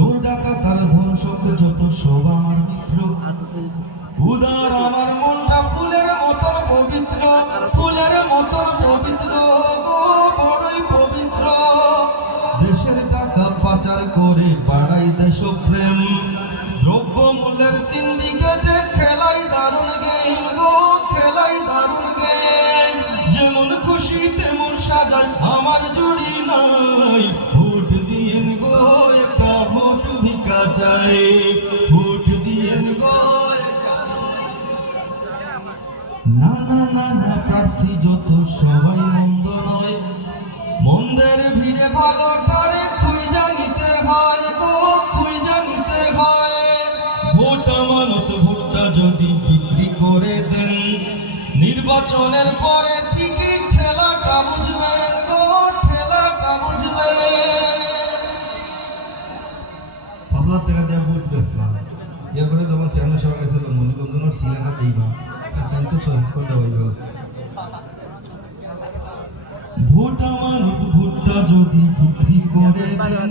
চোর ডাকা তার ধর্ষক যত সব আমার মিত্র, উদার আমার মনটা ফুলের মতন পবিত্র, ফুলের মতন পবিত্র গো, বড়ই পবিত্র। দেশের টাকা পাচার করে বাড়াই দেশপ্রেম, দ্রব্য মূল্যের সিন্ডিকেটে খেলাই দারুণ গেম গো, খেলাই দারুণ গেম। যেমন খুশি তেমন সাজায় আমার জুড়ি নাই, ভোট দিয়েন গো একটা ভোট ভিক্ষা চাই, ভোট দিয়েন গো একটা। না না না না, প্রার্থী যত সবাই মন্দ নয়, মন্দের ভিড়ে ভালোটারে খুঁজা নিতে হয় গো, খুঁজা নিতে হয়। ভোট আমানত, ভোটটা যদি বিক্রি করে দেন, নির্বাচনের পরে ঠিকই ঠেলাটা বুঝবেন গো, ঠেলাটা বুঝবেন। 5,000 টাকা দিয়ে ভোট বেচলাম, এরপরে তখন শ্যামলা সবার কাছে মণিবন্ধনের শিলাটা দিবা, তাই তো সহ্য করতে হইব। ভোট আমানত, ভোটটা যদি বিক্রি করে দেন,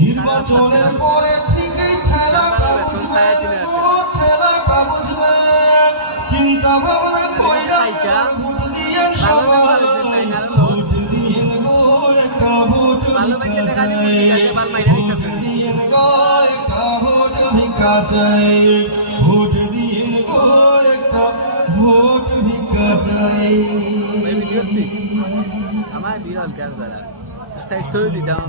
নির্বাচনের পরে ঠিকই ঠেলাটা বুঝবেন গো, ঠেলাটা বুঝবেন। চিন্তা ভাবনা কইরা ভোট দিয়েন সবাই, ভোট দিয়েন গো একটা ভোট ভিক্ষা চাই, ভোট দিয়েন গো একটা ভোট ভিক্ষা চাই, ভোট দিয়েন গো একটা ভোট ভিক্ষা চাই। আমার বিরল ক্যান্সার স্টোরি দিতাম।